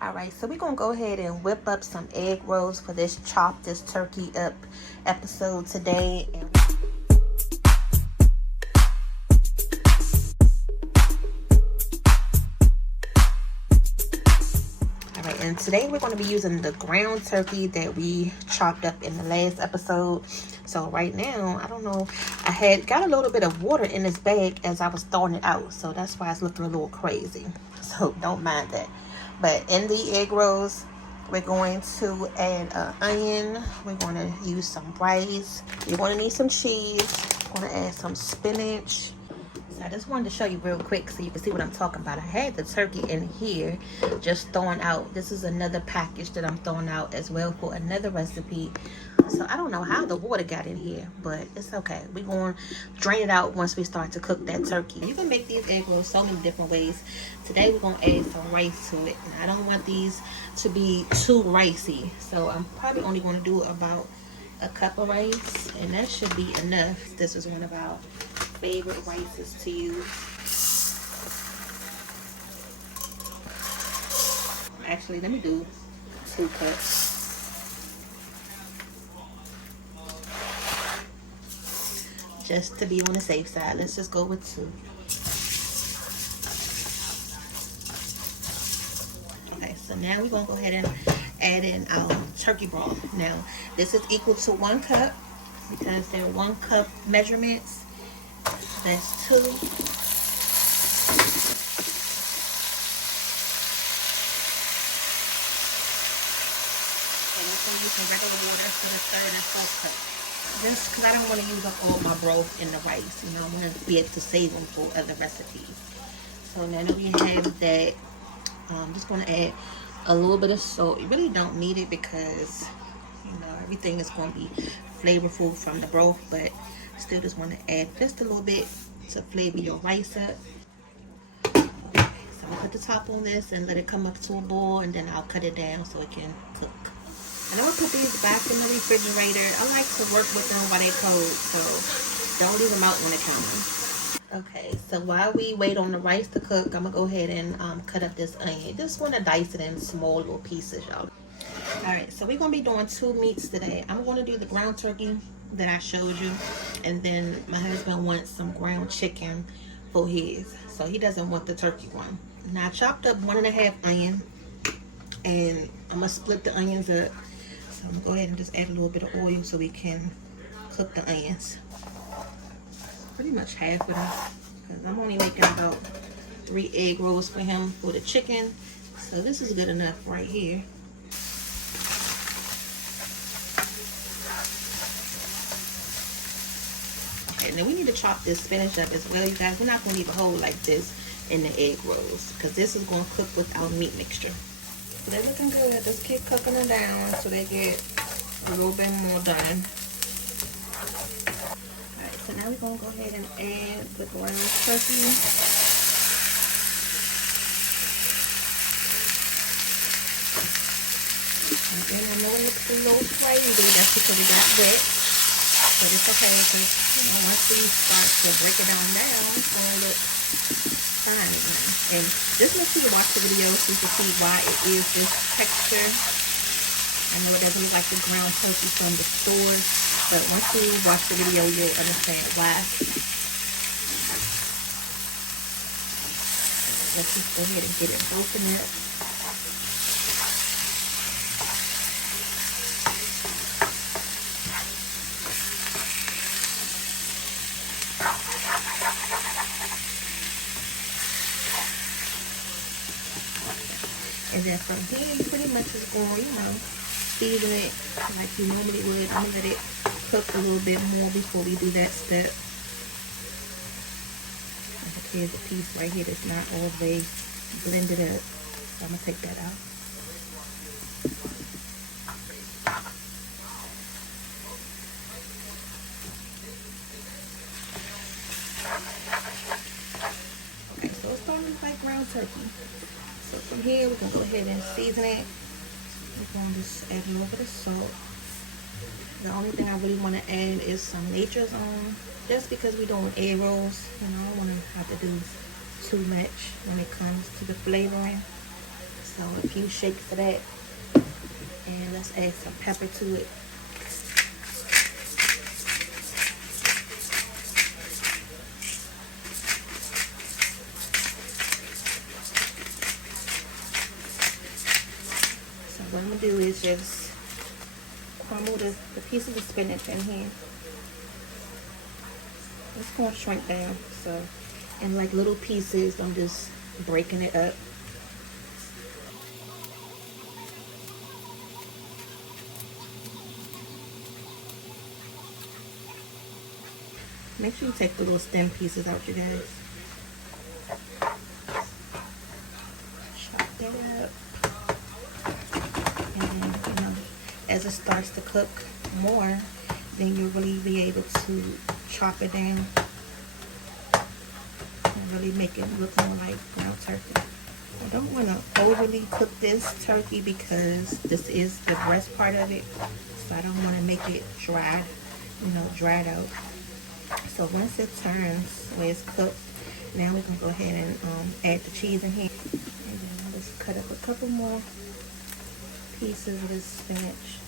Alright, so we're going to go ahead and whip up some egg rolls for this Chop This Turkey Up episode today. Alright, and today we're going to be using the ground turkey that we chopped up in the last episode. So right now, I don't know, I had got a little bit of water in this bag as I was throwing it out. So that's why it's looking a little crazy. So don't mind that. But in the egg rolls, we're going to add an onion. We're going to use some rice. You're going to need some cheese. We're going to add some spinach. So I just wanted to show you real quick so you can see what I'm talking about. I had the turkey in here just throwing out. This is another package that I'm throwing out as well for another recipe. So I don't know how the water got in here, but it's okay. We're going to drain it out once we start to cook that turkey. You can make these egg rolls so many different ways. Today we're going to add some rice to it. And I don't want these to be too ricey. So I'm probably only going to do about a cup of rice. And that should be enough. This is one of our favorite rices to use. Actually, let me do 2 cups. Just to be on the safe side, let's just go with 2. Okay, so now we're gonna go ahead and add in our turkey broth. Now, this is equal to 1 cup because they're 1 cup measurements. That's 2. And we're gonna use some regular water for the 3rd and 4th cup. Just because I don't want to use up all my broth in the rice. You know, I want to be able to save them for other recipes. So now that we have that, I'm just going to add a little bit of salt. You really don't need it because, you know, everything is going to be flavorful from the broth. But still just want to add just a little bit to flavor your rice up. Okay, so I'm going to put the top on this and let it come up to a boil. And then I'll cut it down so it can cook. And I'm going to put these back in the refrigerator. I like to work with them while they're cold, so don't leave them out on the counter. Okay, so while we wait on the rice to cook, I'm going to go ahead and cut up this onion. Just want to dice it in small little pieces, y'all. Alright, so we're going to be doing 2 meats today. I'm going to do the ground turkey that I showed you. And then my husband wants some ground chicken for his. So he doesn't want the turkey one. Now I chopped up 1½ onion. And I'm going to split the onions up. So I'm going to go ahead and just add a little bit of oil so we can cook the onions. Pretty much half of them. Because I'm only making about 3 egg rolls for him for the chicken. So this is good enough right here. Okay, now we need to chop this spinach up as well, you guys. We're not going to leave a hole like this in the egg rolls. Because this is going to cook with our meat mixture. They're looking good. Just keep cooking them down so they get a little bit more done. Alright, so now we're going to go ahead and add the ground turkey. And then I know it looks a little crazy. That's because it got wet. But it's okay because, you know, once we start to break it down, it's going to look fine again. And just make sure to watch the video so you can see why it is this texture. I know it doesn't look like the ground turkey from the stores, but once you watch the video, you'll understand why. Let's just go ahead and get it broken up. And then from here, you pretty much just going, you know, season it like you normally would. I'm going to let it cook a little bit more before we do that step. Here's a piece right here that's not all the way blended up. So I'm going to take that out. Okay, so it's starting to look like ground turkey. So from here, we can go ahead and season it. We're going to just add a little bit of salt. The only thing I really want to add is some nature's on. Just because we're doing egg rolls, you know, I don't want to have to do too much when it comes to the flavoring. So a few shakes of that. And let's add some pepper to it. So what I'm going to do is just crumble the pieces of spinach in here. It's going to shrink down. So in like little pieces, I'm just breaking it up. Make sure you take the little stem pieces out, you guys. Chop that up. And then, you know, as it starts to cook more, then you'll really be able to chop it down and really make it look more like ground turkey. I don't want to overly cook this turkey because this is the breast part of it, so I don't want to make it dry, you know, dried out. So once it turns where it's cooked, now we can go ahead and add the cheese in here. And then I'll just cut up a couple more pieces of this spinach.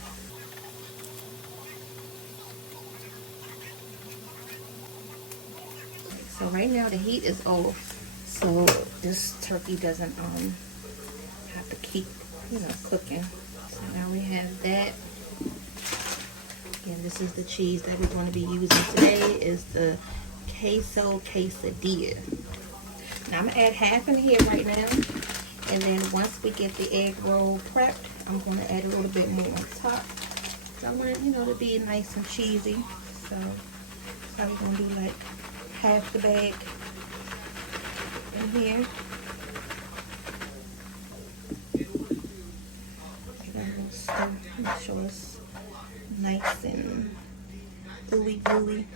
So right now the heat is off, so this turkey doesn't have to keep, you know, cooking. So now we have that. Again, this is the cheese that we're going to be using today. Is the queso quesadilla. Now I'm gonna add half in here right now, and then once we get the egg roll prepped, I'm going to add a little bit more on top. So I want it, you know, to be nice and cheesy. So probably gonna do like half the bag in here. Make sure it's nice and gooey.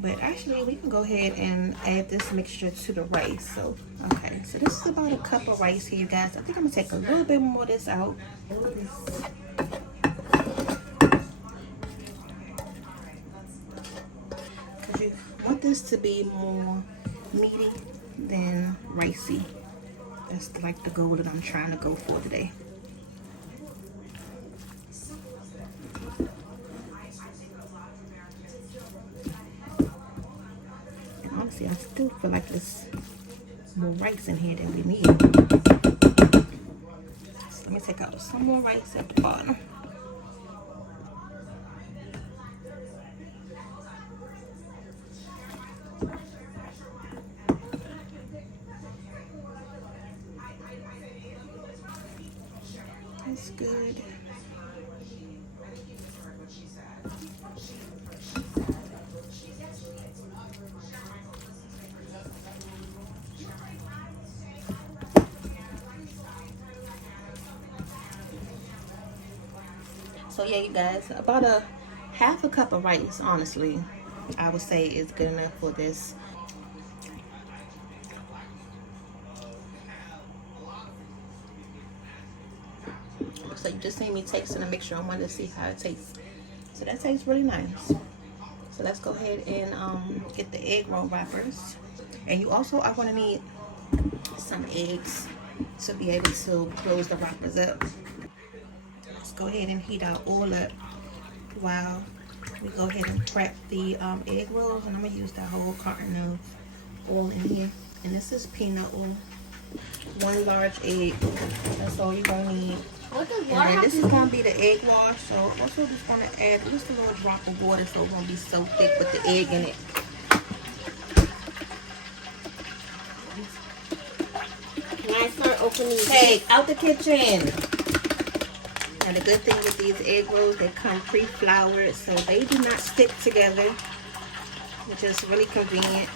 But actually, we can go ahead and add this mixture to the rice. So, okay, so this is about a cup of rice here, you guys. I think I'm gonna take a little bit more of this out. Because you want this to be more meaty than ricey. That's like the goal that I'm trying to go for today. Honestly, I still feel like there's more rice in here than we need. So let me take out some more rice at the bottom. That's good. So yeah, you guys, about a half a cup of rice, honestly, I would say is good enough for this. So you just see me tasting the mixture. I wanted to see how it tastes. So that tastes really nice. So let's go ahead and get the egg roll wrappers. And you also are going to need some eggs to be able to close the wrappers up. Let's go ahead and heat our oil up while we go ahead and prep the egg rolls. And I'm going to use that whole carton of oil in here. And this is peanut oil. 1 large egg. That's all you're going to need. And then this is going to be the egg wash. So also just going to add just a little drop of water so it won't be so thick with the egg in it. Can I start opening? Hey, out the kitchen. Now the good thing with these egg rolls, they come pre-floured, so they do not stick together, which is really convenient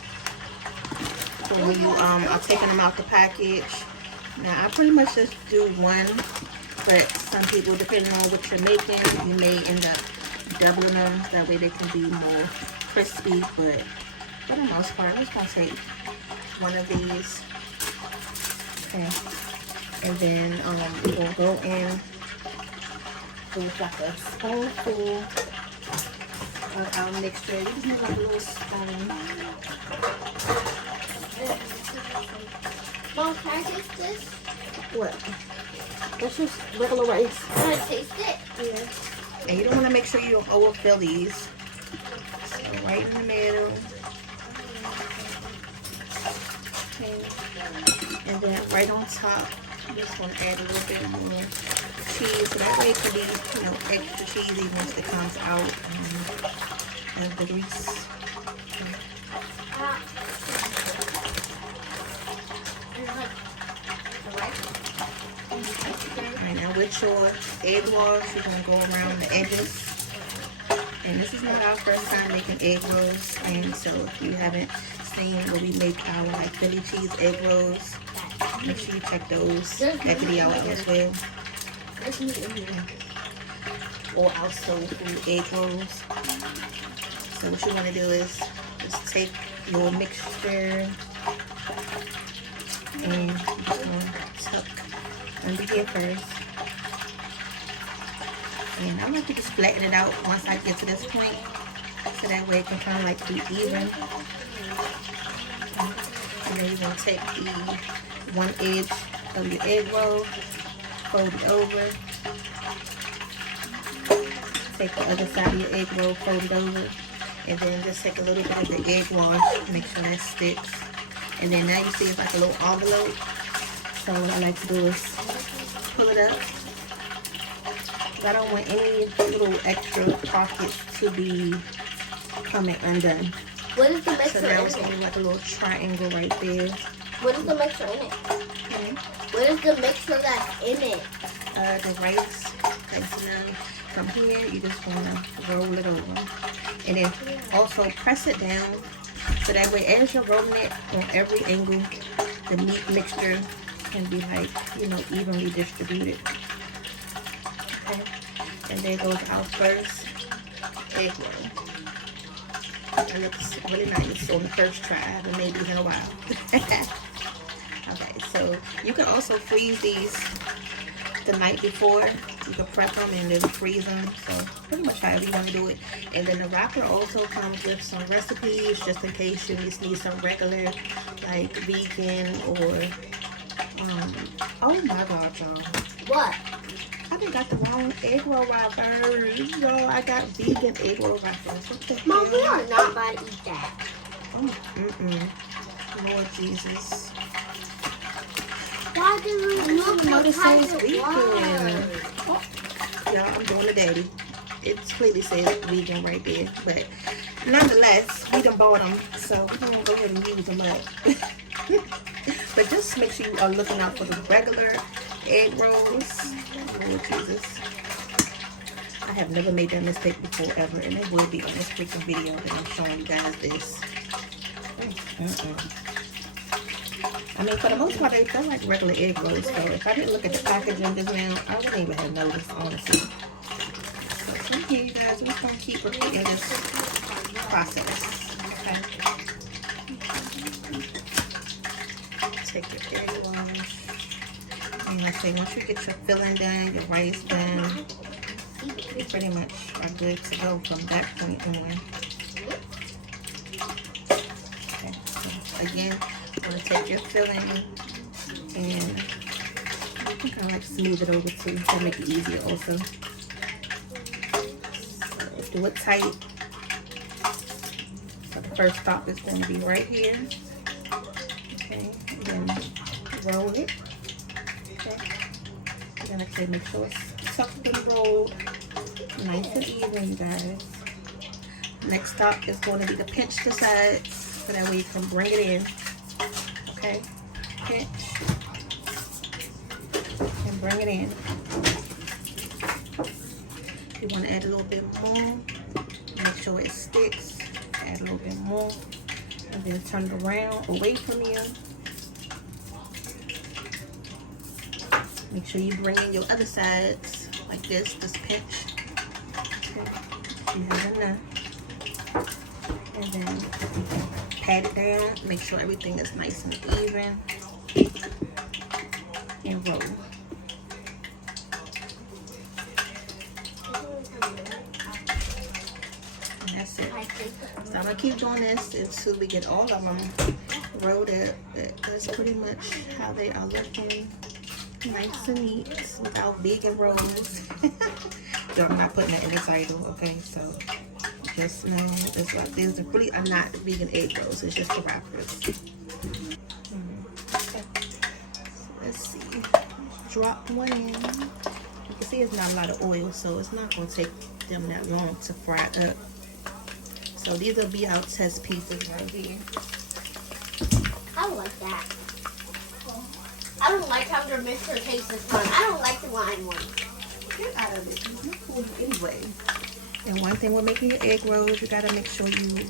for when you are taking them out the package. Now I pretty much just do one, but some people, depending on what you're making, you may end up doubling them. That way they can be more crispy, but for the most part, I'm just gonna take one of these. Okay, and then we'll go in with like a spoonful of our mixture. You just need like a little spoon. Mom, can I taste this? What? That's just regular rice. Can I taste it? Yeah. And you don't want to make sure you don't overfill these. So right in the middle. Okay. And then right on top, I'm just going to add a little bit more cheese. So that way it can be, you know, extra cheesy once it comes out of the grease. Okay. Alright, now with your egg rolls, you're going to go around the edges. And this is not our first time making egg rolls. And so if you haven't seen where we make our like Philly cheese egg rolls, make sure you check those that video out as well. Or also food egg rolls. So what you want to do is just take your mixture and you're just going to tuck under here first. And I'm going to just flatten it out once I get to this point, so that way it can kind of like be even. And then you're going to take the one edge of your egg roll, fold it over. Take the other side of your egg roll, fold it over. And then just take a little bit of the egg wash, make sure that sticks. And then now you see it's like a little envelope. So what I like to do is pull it up. I don't want any little extra pockets to be coming undone. What is the mixer So now in it's going to it? be like a little triangle right there. What is the mixer in it? Okay. What is the mixer that's in it? The rice. Okay, so now from here, you just want to roll it over. And then also press it down. So that way, as you're rolling it on every angle, the meat mixture can be like, you know, evenly distributed. Okay. And there goes our first egg roll. It looks really nice on the first try. I haven't made these in a while. Okay, so you can also freeze these the night before. You can prep them and then freeze them. So pretty much however you want to do it. And then the wrapper also comes with some recipes just in case you just need some regular like vegan or oh my god, y'all. What? I think I got the wrong egg roll wrappers. Y'all, I got vegan egg roll wrappers. What the Mom, we hell? are not about to eat that. Oh, Lord Jesus. Why do we look What it like says it vegan. was? Oh, y'all, I'm doing the daddy. It clearly says vegan right there. But nonetheless, we done bought them. So we're going to go ahead and use them up. But just make sure you are looking out for the regular egg rolls. Lord Jesus. I have never made that mistake before ever. And it will be on this freaking video that I'm showing you guys this. I mean, for the most part, they feel like regular egg rolls. So if I didn't look at the packaging just now, I wouldn't even have noticed, honestly. So from here, you guys, we're just going to keep repeating this process. Okay. Take your egg wash. And like I say, once you get your filling done, your rice done, you pretty much are good to go from that point on. Okay. So again, I'm going to take your filling and you can kind of like smooth it over too to make it easier also. So do it tight. So the first stop is going to be right here. Okay, and then roll it. Okay, and then like I say, make sure it's tucked and rolled nice and even, you guys. Next stop is going to be to pinch the sides so that way you can bring it in. Okay, pinch and bring it in. You want to add a little bit more. Make sure it sticks. Add a little bit more. And then turn it around away from you. Make sure you bring in your other sides like this. Just pinch. Okay. You have enough. And then pat it down. Make sure everything is nice and even. And roll. And that's it. So I'm going to keep doing this until we get all of them rolled up. That's pretty much how they are looking. Nice and neat without vegan rolls. So I'm not putting that in the title, okay? So just know it's like these really are not vegan egg rolls. It's just the wrappers. Okay. So let's see. Drop one in. You can see it's not a lot of oil, so it's not going to take them that long to fry up. So these will be our test pieces right here. I like that. I don't like how their mixer tastes this fun. I don't like the lime one. Get out of it. It's not cool anyway. And one thing with making your egg rolls, you gotta make sure you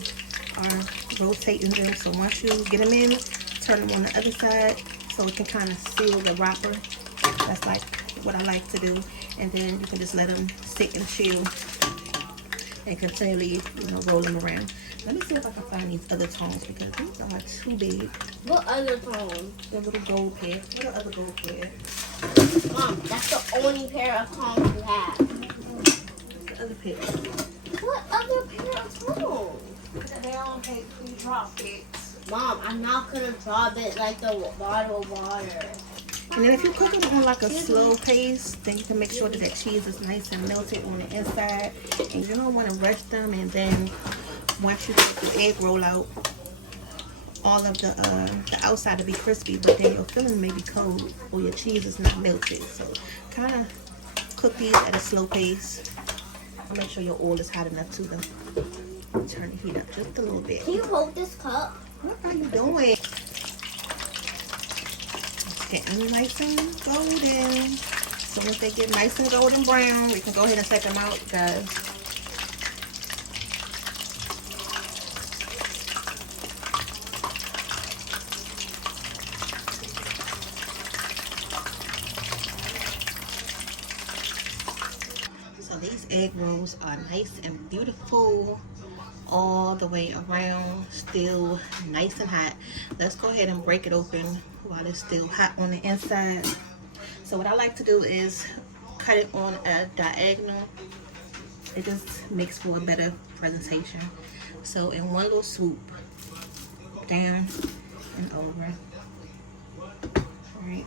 are rotating them. So once you get them in, turn them on the other side so it can kind of seal the wrapper. That's like what I like to do. And then you can just let them sit and chill and continually, roll them around. Let me see if I can find these other tongs because these are too big. What other tongs? The little gold pair. What are other gold pair? Mom, that's the only pair of tongs you have. The other pair. What other pair of tongs? They don't take pre-drop it. Mom, I'm not gonna drop it like the bottle of water. And then if you cook it on like a slow pace, then you can make sure that that cheese is nice and melted on the inside. And you don't want to rush them. And then once you get the egg roll out, all of the outside will be crispy, but then your filling may be cold or your cheese is not melted. So kind of cook these at a slow pace. Make sure your oil is hot enough to them. Turn the heat up just a little bit. Can you hold this cup? What are you doing? Getting nice and golden. So once they get nice and golden brown, we can go ahead and take them out, guys. So these egg rolls are nice and beautiful all the way around, still nice and hot. Let's go ahead and break it open while it's still hot on the inside. So what I like to do is cut it on a diagonal. It just makes for a better presentation. So in one little swoop, down and over. Alright.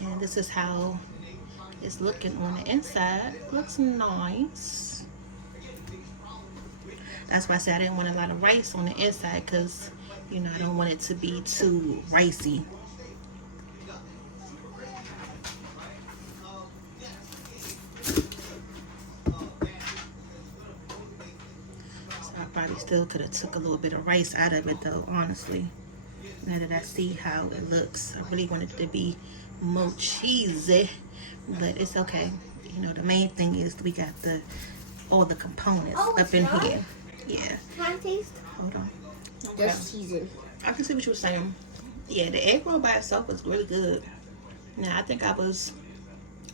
And this is how it's looking on the inside. Looks nice. That's why I said I didn't want a lot of rice on the inside, because I don't want it to be too ricey. So I probably still could have took a little bit of rice out of it though, honestly. Now that I see how it looks, I really wanted it to be more cheesy, but it's okay. The main thing is we got all the components up in here. Yeah. Can I taste? Hold on. Okay. Just season. I can see what you were saying. Yeah, the egg roll by itself was really good. Now, I think I was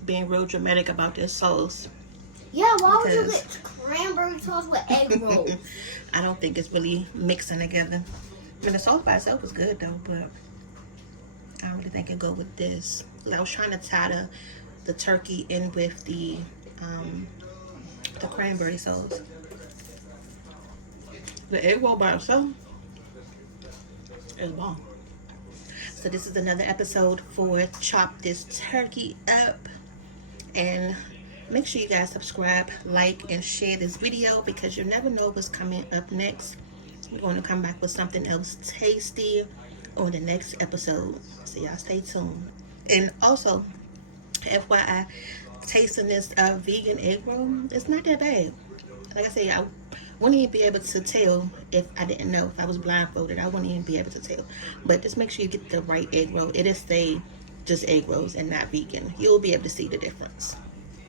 being real dramatic about this sauce. Yeah, why would you get cranberry sauce with egg rolls? I don't think it's really mixing together. I mean, the sauce by itself was good, though, but I don't really think it'd go with this. I was trying to tie the turkey in with the cranberry sauce. The egg roll by itself is bomb. So this is another episode for Chop This Turkey Up. And make sure you guys subscribe, like, and share this video, because you never know what's coming up next. We're going to come back with something else tasty on the next episode. So y'all stay tuned. And also, FYI, tasting this vegan egg roll, it's not that bad. Like I said, I wouldn't even be able to tell if I didn't know. If I was blindfolded, I wouldn't even be able to tell. But just make sure you get the right egg roll. It is just egg rolls and not vegan. You'll be able to see the difference.